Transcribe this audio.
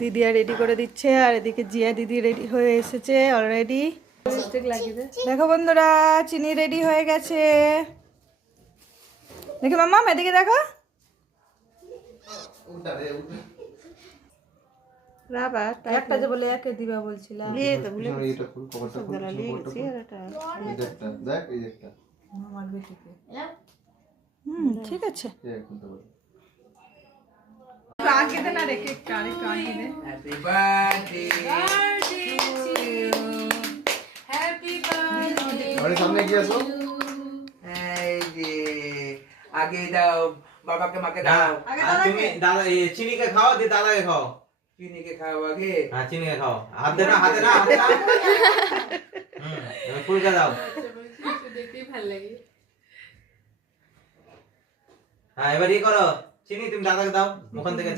দিদিয়া ready করে দিচ্ছে আর এদিকে জিয়া দিদি রেডি হয়ে এসেছে অলরেডি। দেখো বন্ধুরা চিনি রেডি হয়ে গেছে। দেখো মাম্মা এদিকে দেখো। একটা যে বলে একে দিবা বলছিলাম আমার বেটিকে। ঠিক আছে আগে দে না রেখে আরেকটু আগে দে। হ্যাপি বার্থডে হ্যাপি বার্থডে আরে সামনে কি আসো? এই যে আগে দাও বাবাকে মাকে দাও। আর তুমি দাদা চিনিকে খাও দিয়ে দাদাকে খাও। চিনিকে খাও আগে। হ্যাঁ চিনিকে খাও। হাতে না এবার ফুলকে দাও। দেখতেই ভালো লাগে। হ্যাঁ এবার করো চিনি তুমি দাদাকে দাও মুখান থেকে।